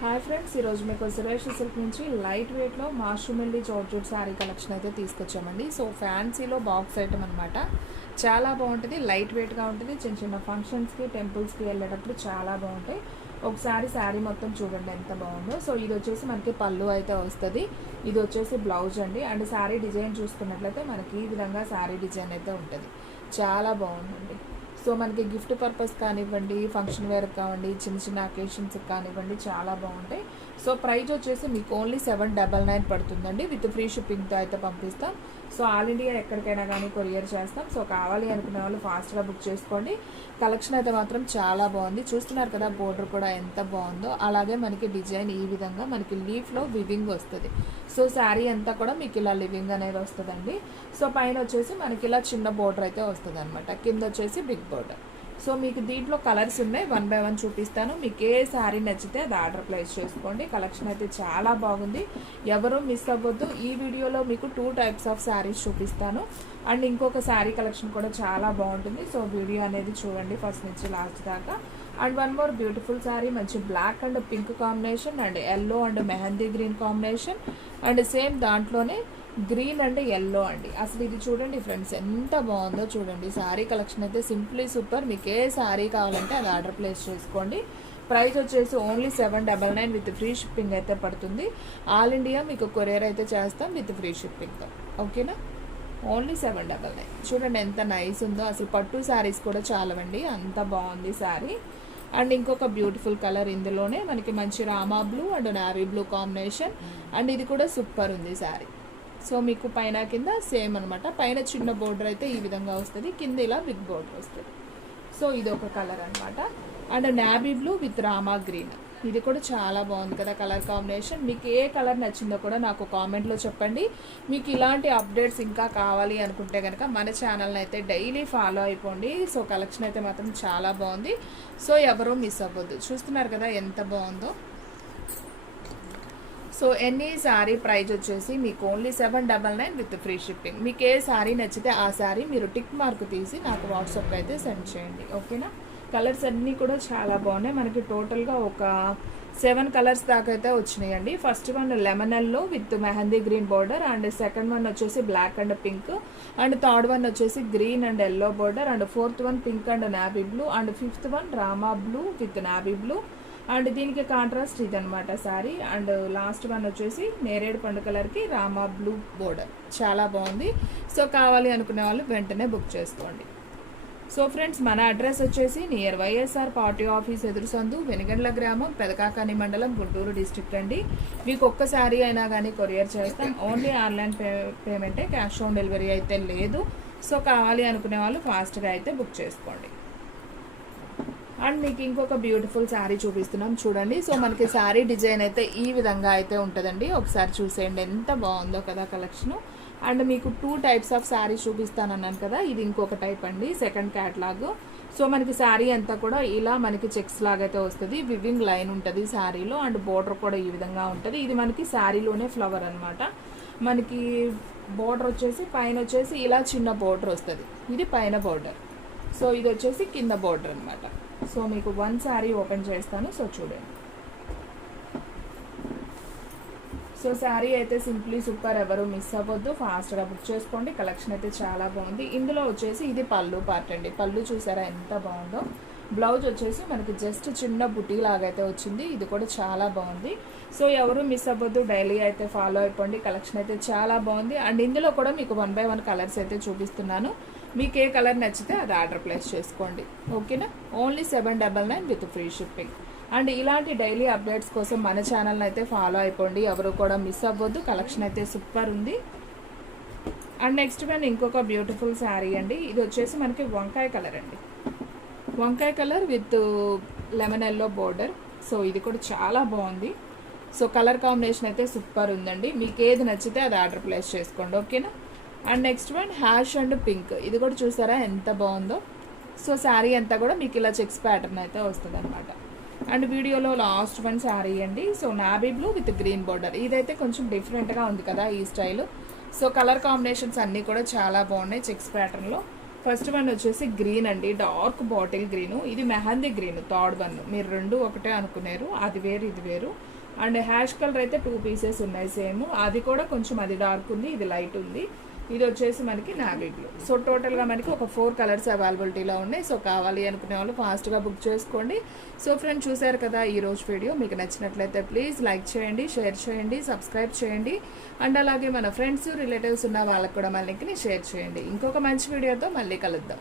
Hi friends, ఈరోజు మీకు Suresh silk నుంచి లైట్ వెయిట్లో మాషుమెల్లి జార్జెట్ శారీ కలెక్షన్ అయితే తీసుకొచ్చామండి. సో ఫ్యాన్సీలో బాక్స్ ఐటమ్ అనమాట. చాలా బాగుంటుంది, లైట్ వెయిట్గా ఉంటుంది. చిన్న చిన్న ఫంక్షన్స్కి, టెంపుల్స్కి వెళ్ళేటప్పుడు చాలా బాగుంటాయి. ఒకసారి శారీ మొత్తం చూడండి ఎంత బాగుందో. సో ఇది వచ్చేసి మనకి పళ్ళు అయితే వస్తుంది. ఇది వచ్చేసి బ్లౌజ్ అండి. అండ్ శారీ డిజైన్ చూసుకున్నట్లయితే మనకి ఈ విధంగా శారీ డిజైన్ అయితే ఉంటుంది. చాలా బాగుందండి. సో మనకి గిఫ్ట్ పర్పస్ కానివ్వండి, ఫంక్షన్ వేర్ కానివ్వండి, చిన్న చిన్న అకేషన్స్కి కానివ్వండి, చాలా బాగుంటాయి. సో ప్రైస్ వచ్చేసి మీకు ఓన్లీ 799 పడుతుందండి. విత్ ఫ్రీ షిప్పింగ్తో అయితే పంపిస్తాం. సో ఆల్ ఇండియా ఎక్కడికైనా కానీ కొరియర్ చేస్తాం. సో కావాలి అనుకునే వాళ్ళు ఫాస్ట్గా బుక్ చేసుకోండి. కలెక్షన్ అయితే మాత్రం చాలా బాగుంది. చూస్తున్నారు కదా బోర్డర్ కూడా ఎంత బాగుందో. అలాగే మనకి డిజైన్ ఈ విధంగా మనకి లీఫ్లో వివింగ్ వస్తుంది. సో శారీ అంతా కూడా మీకు ఇలా లివింగ్ అనేది వస్తుందండి. సో పైన వచ్చేసి మనకి ఇలా చిన్న బోర్డర్ అయితే వస్తుంది అనమాట. కింద వచ్చేసి బిగ్ బోర్డర్. సో మీకు దీంట్లో కలర్స్ ఉన్నాయి, 1 by 1 చూపిస్తాను. మీకు ఏ శారీ నచ్చితే అది ఆర్డర్ ప్లేస్ చేసుకోండి. కలెక్షన్ అయితే చాలా బాగుంది, ఎవరు మిస్ అవ్వద్దు. ఈ వీడియోలో మీకు 2 types ఆఫ్ శారీస్ చూపిస్తాను. అండ్ ఇంకొక శారీ కలెక్షన్ కూడా చాలా బాగుంటుంది. సో వీడియో అనేది చూడండి ఫస్ట్ నుంచి లాస్ట్ దాకా. అండ్ 1 more బ్యూటిఫుల్ శారీ, మంచి black and pink combination, and yellow and mehndi green combination, and same దాంట్లోనే గ్రీన్ అండ్ ఎల్లో అండి. అసలు ఇది చూడండి ఫ్రెండ్స్ ఎంత బాగుందో చూడండి. శారీ కలెక్షన్ అయితే సింప్లీ సూపర్. మీకు ఏ శారీ కావాలంటే అది ఆర్డర్ ప్లేస్ చేసుకోండి. ప్రైస్ వచ్చేసి ఓన్లీ 799 విత్ ఫ్రీ షిప్పింగ్ అయితే పడుతుంది. ఆల్ ఇండియా మీకు కొరియర్ అయితే చేస్తాం విత్ ఫ్రీ షిప్పింగ్తో. ఓకేనా? ఓన్లీ 799. చూడండి ఎంత నైస్ ఉందో. అసలు పట్టు శారీస్ కూడా చాలవండి, అంత బాగుంది శారీ. అండ్ ఇంకొక బ్యూటిఫుల్ కలర్, ఇందులోనే మనకి మంచి Rama blue and navy blue combination. And ఇది కూడా సూపర్ ఉంది శారీ. సో మీకు పైన కింద సేమ్ అనమాట. పైన చిన్న బోర్డర్ అయితే ఈ విధంగా వస్తుంది, కింద ఇలా బిగ్ బోర్డర్ వస్తుంది. సో ఇది ఒక కలర్ అనమాట. And navy blue with Rama green, ఇది కూడా చాలా బాగుంది కదా కలర్ కాంబినేషన్. మీకు ఏ కలర్ నచ్చిందో కూడా నాకు కామెంట్లో చెప్పండి. మీకు ఇలాంటి అప్డేట్స్ ఇంకా కావాలి అనుకుంటే కనుక మన ఛానల్ని అయితే డైలీ ఫాలో అయిపోండి. సో కలెక్షన్ అయితే మాత్రం చాలా బాగుంది. సో ఎవరూ మిస్ అవ్వద్దు. చూస్తున్నారు కదా ఎంత బాగుందో. సో ఎనీ శారీ ప్రైస్ వచ్చేసి మీకు ఓన్లీ 799 విత్ ఫ్రీ షిప్పింగ్. మీకు ఏ శారీ నచ్చితే ఆ శారీ మీరు టిక్ మార్క్ తీసి నాకు వాట్సాప్కి అయితే సెండ్ చేయండి. ఓకేనా? కలర్స్ అన్నీ కూడా చాలా బాగున్నాయి. మనకి టోటల్గా ఒక 7 కలర్స్ దాకా అయితే వచ్చినాయండి. First one lemon yellow with mehndi green border, and second one వచ్చేసి black and pink, and third one వచ్చేసి green and yellow border, and fourth one pink and navy blue, and fifth one Rama blue with navy blue. And దీనికి contrast ఇదనమాట sari. And last one వచ్చేసి నేరేడు పండు కలర్కి Rama blue border. చాలా బాగుంది. So కావాలి అనుకునే వాళ్ళు వెంటనే బుక్ చేసుకోండి. సో ఫ్రెండ్స్, మన అడ్రస్ వచ్చేసి నియర్ వైఎస్ఆర్ పార్టీ ఆఫీస్ ఎదురు సందు, వెనుగండ్ల గ్రామం, పెదకాకాని మండలం, గుంటూరు డిస్ట్రిక్ట్ అండి. మీకు ఒక్క శారీ అయినా కానీ కొరియర్ చేస్తాం. ఓన్లీ ఆన్లైన్ పేమెంటే, క్యాష్ ఆన్ డెలివరీ అయితే లేదు. సో కావాలి అనుకునే వాళ్ళు ఫాస్ట్గా అయితే బుక్ చేసుకోండి. అండ్ మీకు ఇంకొక బ్యూటిఫుల్ శారీ చూపిస్తున్నాం చూడండి. సో మనకి శారీ డిజైన్ అయితే ఈ విధంగా అయితే ఉంటుందండి. ఒకసారి చూసేయండి ఎంత బాగుందో కదా కలెక్షను. అండ్ మీకు 2 types ఆఫ్ శారీ చూపిస్తానన్నాను కదా, ఇది ఇంకొక టైప్ అండి, సెకండ్ క్యాట్లాగ్. సో మనకి శారీ అంతా కూడా ఇలా మనకి చెక్స్ లాగైతే వస్తుంది. వివింగ్ లైన్ ఉంటుంది శారీలో, అండ్ బోర్డర్ కూడా ఈ విధంగా ఉంటుంది. ఇది మనకి శారీలోనే ఫ్లవర్ అనమాట. మనకి బోర్డర్ వచ్చేసి పైన వచ్చేసి ఇలా చిన్న బోర్డర్ వస్తుంది. ఇది పైన బోర్డర్. సో ఇది వచ్చేసి కింద బోర్డర్ అనమాట. సో మీకు 1 శారీ ఓపెన్ చేస్తాను. సో చూడండి. సో శారీ అయితే సింప్లీ సూపర్, ఎవరు మిస్ అవ్వద్దు, ఫాస్ట్గా బుక్ చేసుకోండి. కలెక్షన్ అయితే చాలా బాగుంది. ఇందులో వచ్చేసి ఇది పళ్ళు పార్ట్ అండి. పళ్ళు చూసారా ఎంత బాగుందో. బ్లౌజ్ వచ్చేసి మనకి జస్ట్ చిన్న బుటీ లాగైతే వచ్చింది. ఇది కూడా చాలా బాగుంది. సో ఎవరు మిస్ అవ్వద్దు, డైలీ అయితే ఫాలో అయిపోండి. కలెక్షన్ అయితే చాలా బాగుంది. అండ్ ఇందులో కూడా మీకు 1 by 1 కలర్స్ అయితే చూపిస్తున్నాను. మీకు ఏ కలర్ నచ్చితే అది ఆర్డర్ ప్లేస్ చేసుకోండి. ఓకేనా? Only 799 with free shipping. And ఇలాంటి డైలీ అప్డేట్స్ కోసం మన ఛానల్ని అయితే ఫాలో అయిపోండి. ఎవరు కూడా మిస్ అవ్వద్దు. కలెక్షన్ అయితే సూపర్ ఉంది. అండ్ నెక్స్ట్ వన్ ఇంకొక బ్యూటిఫుల్ శారీ అండి. ఇది వచ్చేసి మనకి వంకాయ కలర్ అండి. వంకాయ colour with lemon yellow border. So ఇది కూడా చాలా బాగుంది. సో కలర్ కాంబినేషన్ అయితే సూపర్ ఉందండి. మీకు ఏది నచ్చితే అది ఆర్డర్ ప్లేస్ చేసుకోండి. ఓకేనా? And next one hash and pink. ఇది కూడా చూసారా ఎంత బాగుందో. సో శారీ అంతా కూడా మీకు ఇలా చెక్స్ ప్యాటర్న్ అయితే వస్తుంది అనమాట. అండ్ వీడియోలో లాస్ట్ వన్ శారీ అండి. So navy blue with green border. ఇదైతే కొంచెం డిఫరెంట్గా ఉంది కదా ఈ స్టైల్. సో కలర్ కాంబినేషన్స్ అన్నీ కూడా చాలా బాగున్నాయి చెక్స్ ప్యాటర్న్లో. ఫస్ట్ వన్ వచ్చేసి గ్రీన్ అండి, డార్క్ బాటిల్ గ్రీను. ఇది మెహందీ గ్రీన్ థర్డ్ వన్. మీరు రెండు ఒకటే అనుకున్నారు, అది వేరు ఇది వేరు. అండ్ హ్యాష్ కలర్ అయితే 2 పీసెస్ ఉన్నాయి సేమ్. అది కూడా కొంచెం అది డార్క్ ఉంది, ఇది లైట్ ఉంది. ఇది వచ్చేసి మనకి నావీ బ్లూ. సో టోటల్గా మనకి ఒక 4 కలర్స్ అవైలబిలిటీలో ఉన్నాయి. సో కావాలి అనుకునే వాళ్ళు ఫాస్ట్గా బుక్ చేసుకోండి. సో ఫ్రెండ్స్ చూశారు కదా ఈరోజు వీడియో. మీకు నచ్చినట్లయితే ప్లీజ్ లైక్ చేయండి, షేర్ చేయండి, సబ్స్క్రైబ్ చేయండి. అండ్ అలాగే మన ఫ్రెండ్స్ రిలేటివ్స్ ఉన్న వాళ్ళకి కూడా మన లింక్ని షేర్ చేయండి. ఇంకొక మంచి వీడియోతో మళ్ళీ కలుద్దాం.